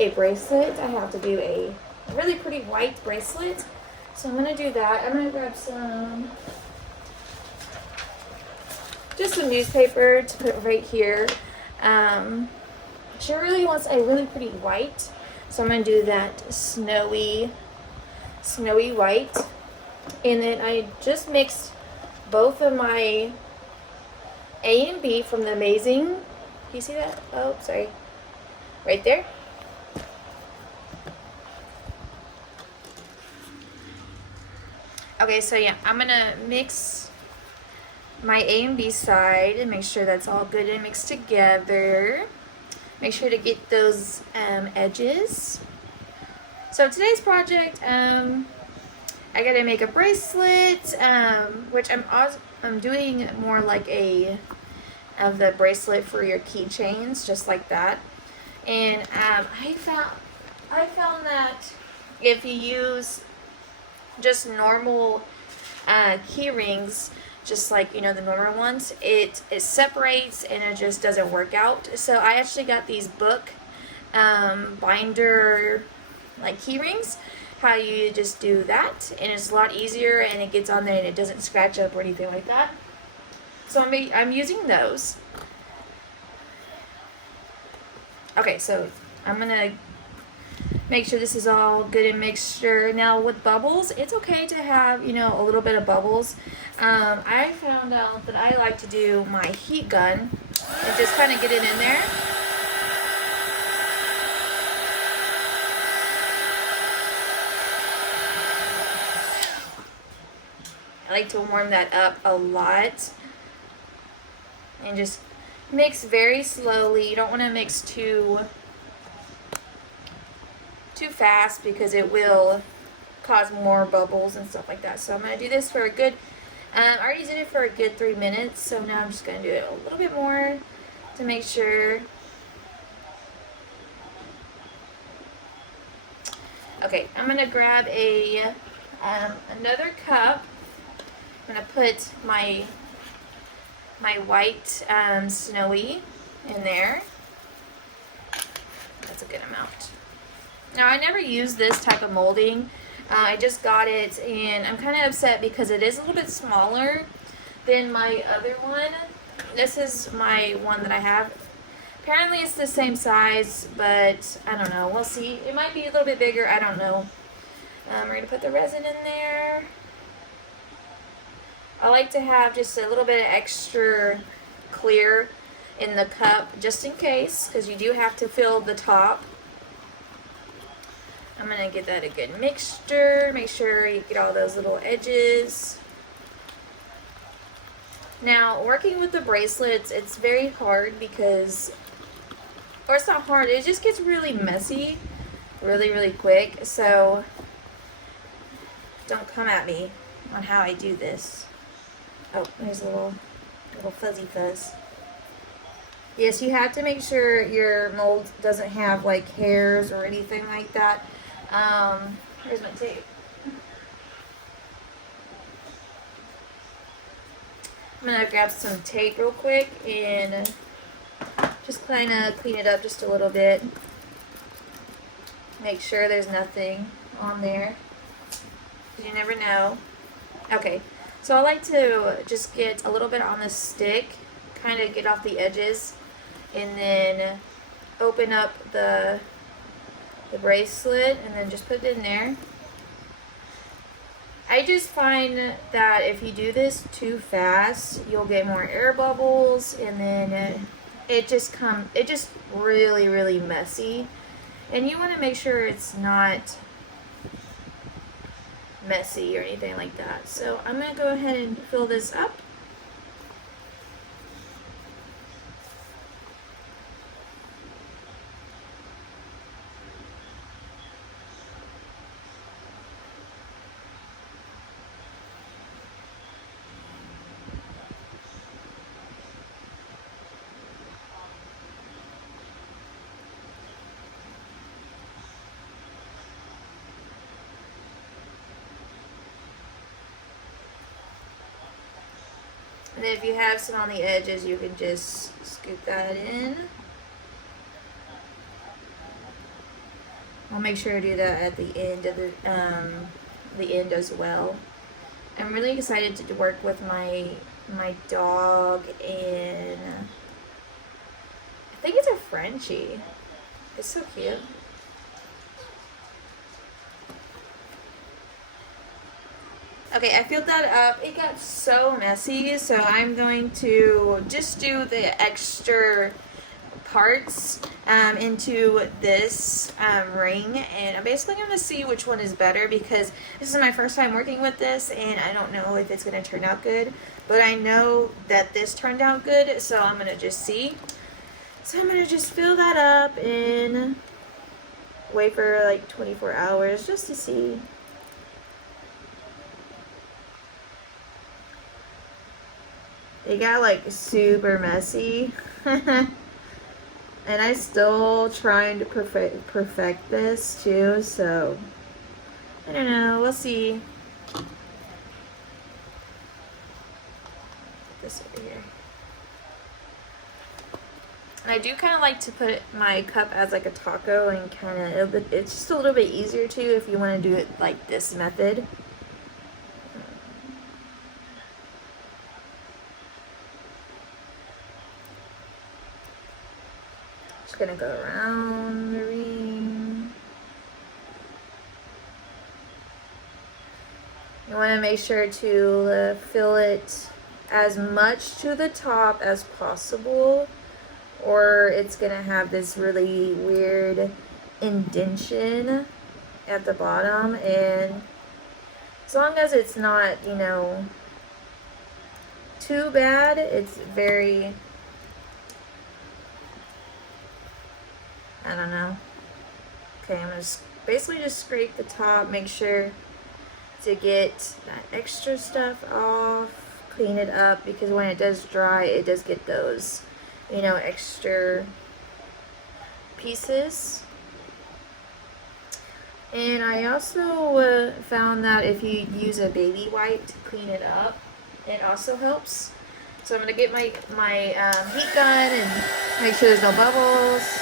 a bracelet. I have to do a really pretty white bracelet. So I'm going to do that. I'm going to grab just some newspaper to put right here. She really wants a really pretty white. So I'm going to do that snowy white. And then I just mixed both of my A and B from the Amazing. Can you see that? Oh, sorry. Right there. Okay, so yeah, I'm gonna mix my A and B side and make sure that's all good and mixed together. Make sure to get those edges. So today's project, I gotta make a bracelet, which I'm doing more like of the bracelet for your keychains, just like that. And I found that if you use just normal key rings, just like, you know, the normal ones, it separates and it just doesn't work out. So I actually got these book binder like key rings, how you just do that, and it's a lot easier and it gets on there and it doesn't scratch up or anything like that. So I'm using those. Okay, so I'm gonna make sure this is all good in mixture. Now with bubbles, it's okay to have, you know, a little bit of bubbles. I found out that I like to do my heat gun and just kind of get it in there. I like to warm that up a lot and just mix very slowly. You don't want to mix too fast because it will cause more bubbles and stuff like that. So I'm going to do this for a good, I already did it for a good 3 minutes, so now I'm just going to do it a little bit more to make sure. Okay, I'm going to grab another cup. I'm going to put my white snowy in there. That's a good amount. Now, I never use this type of molding. I just got it, and I'm kind of upset because it is a little bit smaller than my other one. This is my one that I have. Apparently, it's the same size, but I don't know. We'll see. It might be a little bit bigger. I don't know. We're going to put the resin in there. I like to have just a little bit of extra clear in the cup, just in case, because you do have to fill the top. I'm going to get that a good mixture. Make sure you get all those little edges. Now, working with the bracelets, it's very hard because, or it's not hard, it just gets really messy really quick. So, don't come at me on how I do this. Oh, there's a little fuzzy fuzz. Yes, you have to make sure your mold doesn't have like hairs or anything like that. Here's my tape. I'm going to grab some tape real quick and just kind of clean it up just a little bit. Make sure there's nothing on there, because you never know. Okay, so I like to just get a little bit on the stick, kind of get off the edges, and then open up the bracelet and then just put it in there. I just find that if you do this too fast, you'll get more air bubbles, and then it just really messy. And you want to make sure it's not messy or anything like that. So I'm going to go ahead and fill this up. And then if you have some on the edges, you can just scoop that in. I'll make sure to do that at the end of the end as well. I'm really excited to work with my dog, and I think it's a Frenchie. It's so cute. Okay, I filled that up. It got so messy, so I'm going to just do the extra parts into this ring, and I'm basically going to see which one is better because this is my first time working with this, and I don't know if it's going to turn out good, but I know that this turned out good, so I'm going to just see. So I'm going to just fill that up and wait for like 24 hours just to see. It got like super messy. And I'm still trying to perfect this too, so I don't know, we'll see. Put this over here. And I do kind of like to put my cup as like a taco, and kind of, it's just a little bit easier too if you want to do it like this method. Gonna go around the ring. You want to make sure to fill it as much to the top as possible, or it's gonna have this really weird indentation at the bottom, and as long as it's not, you know, too bad, it's very, I don't know. Okay, I'm gonna basically just scrape the top, make sure to get that extra stuff off, clean it up, because when it does dry, it does get those, you know, extra pieces. And I also found that if you use a baby wipe to clean it up, it also helps. So I'm gonna get my heat gun and make sure there's no bubbles.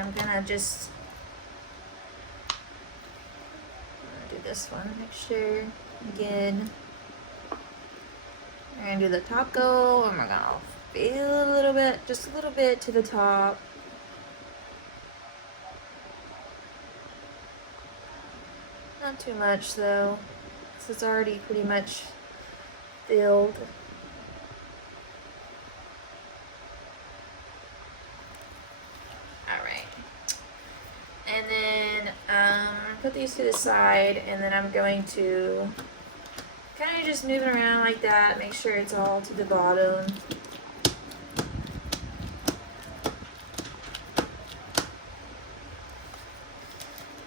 I'm gonna just do this one, make sure again. We're gonna do the taco, and we're gonna fill a little bit, just a little bit to the top. Not too much though, because it's already pretty much filled. And then put these to the side, and then I'm going to kind of just move it around like that, make sure it's all to the bottom.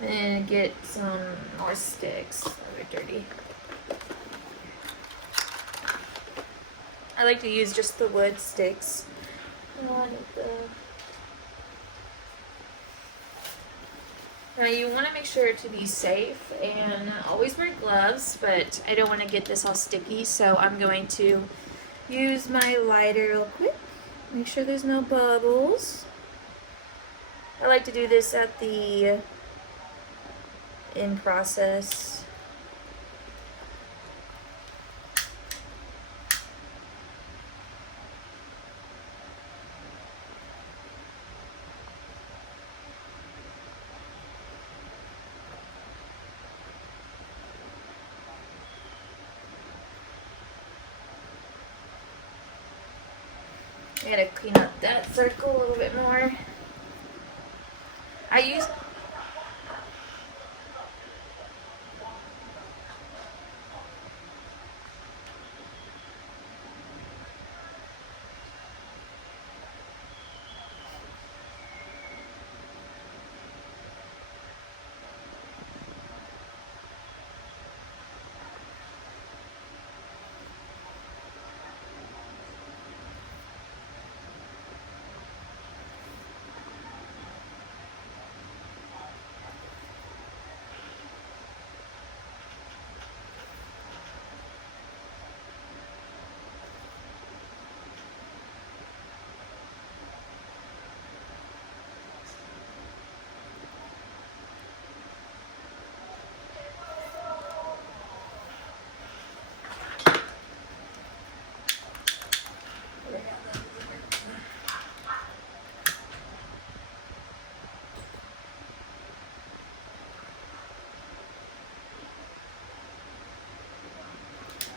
And get some more sticks. They're dirty. I like to use just the wood sticks. Now you want to make sure to be safe and always wear gloves, but I don't want to get this all sticky, so I'm going to use my lighter real quick. Make sure there's no bubbles. I like to do this at the end process. I gotta clean up that circle a little bit more. I use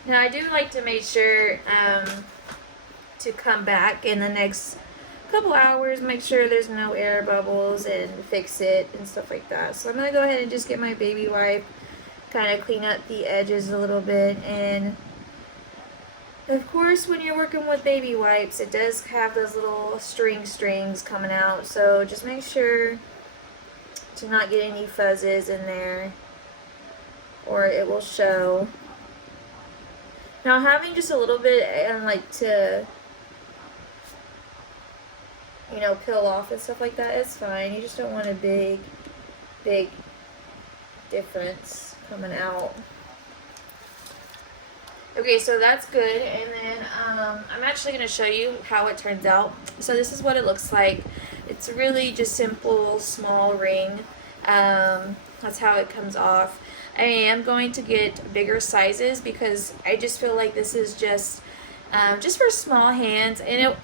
Now I do like to make sure to come back in the next couple hours, make sure there's no air bubbles and fix it and stuff like that. So I'm going to go ahead and just get my baby wipe, kind of clean up the edges a little bit. And of course, when you're working with baby wipes, it does have those little strings coming out, so just make sure to not get any fuzzes in there or it will show. Now having just a little bit and like to, you know, peel off and stuff like that is fine. You just don't want a big difference coming out. Okay, so that's good, and then I'm actually going to show you how it turns out. So this is what it looks like. It's really just simple, small ring. That's how it comes off. I am going to get bigger sizes because I just feel like this is just for small hands, and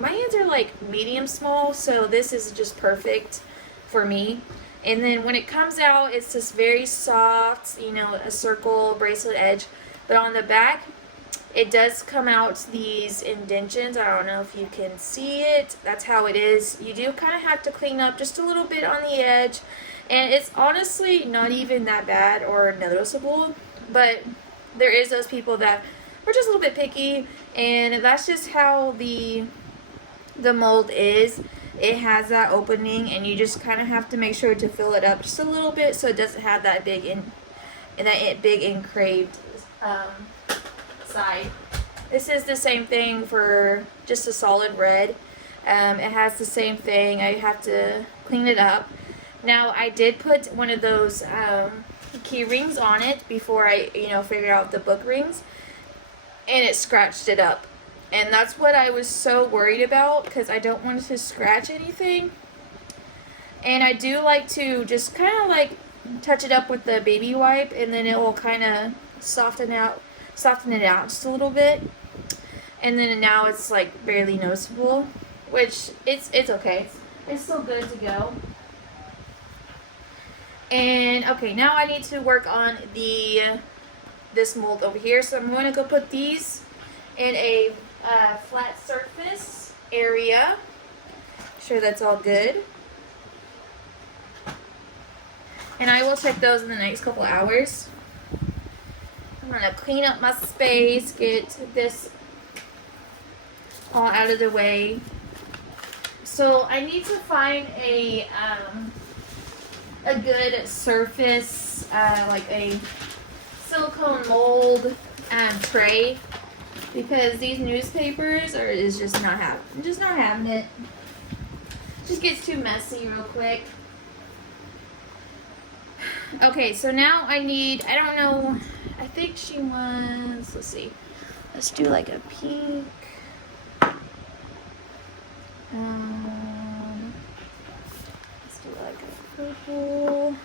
my hands are like medium small, so this is just perfect for me. And then when it comes out, it's this very soft, you know, a circle bracelet edge. But on the back, it does come out these indentions. I don't know if you can see it. That's how it is. You do kind of have to clean up just a little bit on the edge. And it's honestly not even that bad or noticeable. But there is those people that are just a little bit picky. And that's just how the mold is. It has that opening, and you just kind of have to make sure to fill it up just a little bit so it doesn't have that big engraved side. This is the same thing for just a solid red. It has the same thing. I have to clean it up. Now I did put one of those key rings on it before I figure out the book rings, and it scratched it up. And that's what I was so worried about, because I don't want it to scratch anything. And I do like to just kind of like touch it up with the baby wipe, and then it will kind of soften it out just a little bit. And then now it's like barely noticeable, which it's okay. It's still good to go. And okay, now I need to work on this mold over here. So I'm going to go put these in a flat surface area. Sure that's all good. And I will check those in the next couple hours. I'm going to clean up my space, get this all out of the way. So I need to find a good surface, like a silicone mold tray, because these newspapers is just not having it. Just gets too messy real quick. Okay, so now I don't know, I think she wants, let's see, let's do like a pink. Let's do like a purple.